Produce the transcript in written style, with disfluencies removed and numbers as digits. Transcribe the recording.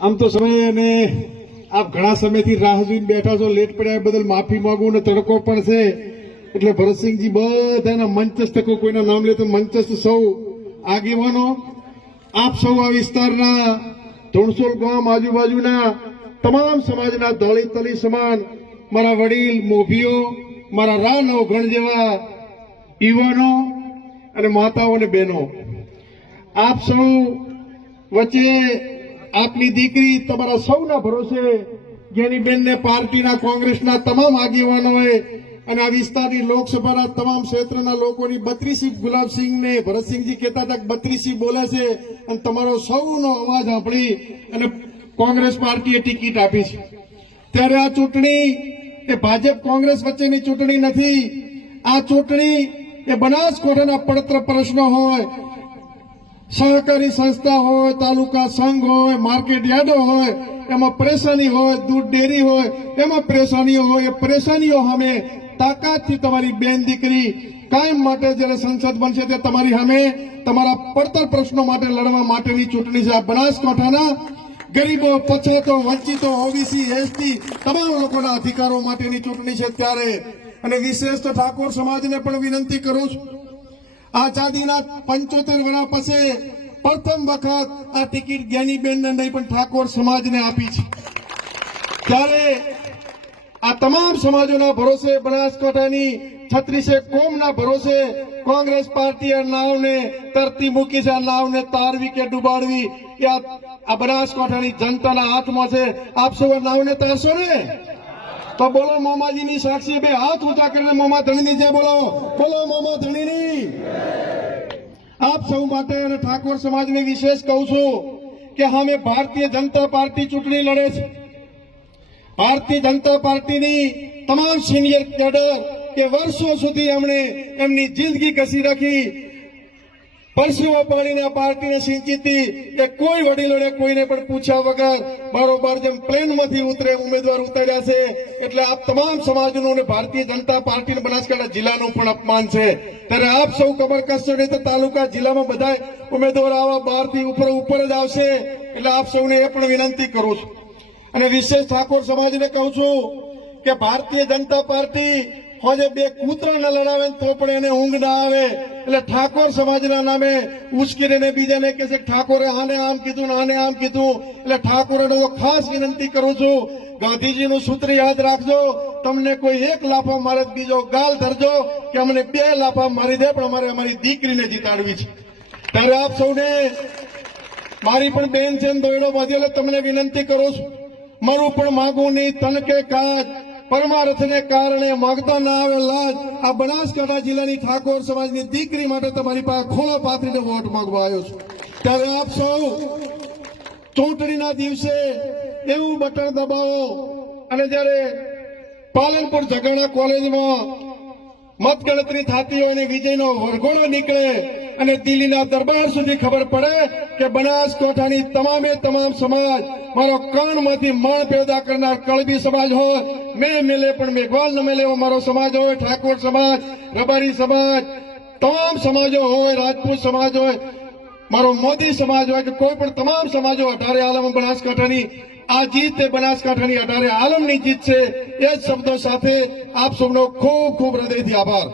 આમ તો સમય અને આપ ઘણા સમયથી રાહ જોઈને બેઠા છો, લેટ પડ્યા બદલ માફી માંગુ ને તડકો પણ છે એટલે ભરતસિંહજી બધાના મંચસ્થ કોઈના નામ લે તો મંચસ્થ સૌ આગેવાનો, આપ સૌ આ વિસ્તારના ધોણસોલ ગામ આજુબાજુના તમામ સમાજના દલિત તલી સમાન, મારા વડીલ મોભીઓ, મારા રા નવઘણ જેવા યુવાનો અને માતાઓ અને બહેનો, આપ સૌ વચ્ચે આપની દીકરી તમારા સૌના ભરોસે જ્ઞાનીબેનને પાર્ટીના કોંગ્રેસના તમામ આગેવાનોએ અને આ વિસ્તારની લોકસભાના તમામ ક્ષેત્રના લોકોની 32 ગુલાબસિંહને ભરતસિંહજી કહેતા હતા 32 બોલે છે અને તમારો સૌનો અવાજ સાંભળી અને કોંગ્રેસ પાર્ટીએ ટિકિટ આપી છે। ત્યારે આ ચૂંટણી એ ભાજપ કોંગ્રેસ વચ્ચેની ચૂંટણી નથી, આ ચૂંટણી એ બનાસકાંઠાના પડતર પ્રશ્નો હોય, સહકારી સંસ્થા હોય, તાલુકા સંઘ હોય, માર્કેટ યાર્ડો હોય, એમાં પરેશાની હોય, દૂધ ડેરી હોય, એમાં પરેશાનીઓ હોય, એ પરેશાનીઓ સામે તાકાતથી તમારી બેન દીકરી કાયમ માટે જ્યારે સંસદ બનશે તે તમારી સામે તમારા પડતર પ્રશ્નો માટે લડવા માટેની ચૂંટણી છે। આ બનાસકાંઠાના ગરીબો, પછાતો, વંચિતો, ઓબીસી, એસટી તમામ લોકોના અધિકારો માટેની ચૂંટણી છે। ત્યારે અને વિશેષ તો ઠાકોર સમાજને પણ વિનંતી કરું છું, આઝાદીના 75 વર્ષ પછી પ્રથમ વખત આ ટિકિટ જ્ઞાનીબેનને નહીં પણ ઠાકોર સમાજને આપી છે। ત્યારે આ તમામ સમાજોના ભરોસે, બનાસકાંઠાની 36 કોમના ભરોસે કોંગ્રેસ પાર્ટીએ નાવને તરતી મૂકી છે। આ નાવને તારવી કે ડૂબાડવી એ આ બનાસકાંઠાની જનતાના હાથમાં છે। આપ સૌ નાવને તારશો ને? તો બોલો મામાજીની સાક્ષી બે હાથ ઊંચા કરીને મામા ધણીની જય બોલો, બોલો મામા ધણીની। આપ સૌ માટે અને ઠાકોર સમાજને વિશેષ કહું છું કે અમે ભારતીય જનતા પાર્ટી ચૂંટણી લડે છે। ભારતીય જનતા પાર્ટીની તમામ સિનિયર કેડર કે વર્ષો સુધી એમણે એમની જિંદગી કસી રાખી, પરસેવો પાણીને આ પાર્ટીને સિંચીતી કે કોઈ વડીલોને કોઈને પણ પૂછ્યા વગર બરોબર જેમ પ્લેનમાંથી ઉતરે ઉમેદવાર ઉતાર્યા છે। એટલે આપ તમામ સમાજનું અને ભારતીય જનતા પાર્ટીના બનાસકાંઠા જિલ્લાનું પણ અપમાન છે। ત્યારે આપ સૌ ખબર કરશો નહીં તો તાલુકા જિલ્લામાં બધા ઉમેદવાર આવા 12 થી ઉપર જ આવશે। એટલે આપ સૌને એ પણ વિનંતી કરું છું અને વિશેષ ઠાકોર સમાજને કહું છું કે ભારતીય જનતા પાર્ટી હોજે બે કૂતરા ન લડાવે તો પણ એને ઊંઘ ના આવે। એટલે ઠાકોર સમાજના નામે ઉશ્કેરીને બીજાને કહે છે ઠાકોરે આને આમ કીધું ને આને આમ કીધું। એટલે ઠાકોરોને તો ખાસ વિનંતી કરું છું, ગાંધીજીનું સૂત્ર યાદ રાખજો, તમને કોઈ એક લાફા મારે બીજો ગાલ ધરજો કે અમને 2 લાફા મારી દે પણ અમારે અમારી દીકરીને જીતાડવી છે। ત્યારે આપ સૌને મારી પણ બેન છે દોયડો બાંધ્યો એટલે તમને વિનંતી કરું છું, મારું પણ માગું નહીં તન કે કાજ, પરમાર્થને કારણે માગતા ના આવે લાજ। આ બનાસકાંઠા જિલ્લાની ઠાકોર સમાજની દીકરી માટે તમારી પાસે ખોળો પાથરીને વોટ માંગવા આવ્યો છું। ત્યારે આપ સૌ ચૂંટણીના દિવસે એવું બટન દબાવો અને જ્યારે પાલનપુર જગાણા કોલેજમાં મતગણતરી થતી હોય અને વિજયનો વરઘોડો નીકળે અને દિલ્હીના દરબાર સુધી ખબર પડે કે બનાસકાંઠાની તમામે તમામ સમાજ મારો કાનમાંથી માણ પેદા કરનાર કળબી સમાજ હોય, મેં મેલે પણ મેઘવાલ ન મેલે એવો મારો સમાજ હોય, ઠાકોર સમાજ, રબારી સમાજ, તમામ સમાજો હોય, રાજપૂત સમાજ હોય, મારો મોદી સમાજ હોય કે કોઈ પણ તમામ સમાજો 18 આલમ બનાસકાંઠાની આ જીત એ બનાસકાંઠાની 18 આલમની જીત છે। એ જ શબ્દો સાથે આપ સૌનો ખૂબ ખૂબ હૃદયથી આભાર।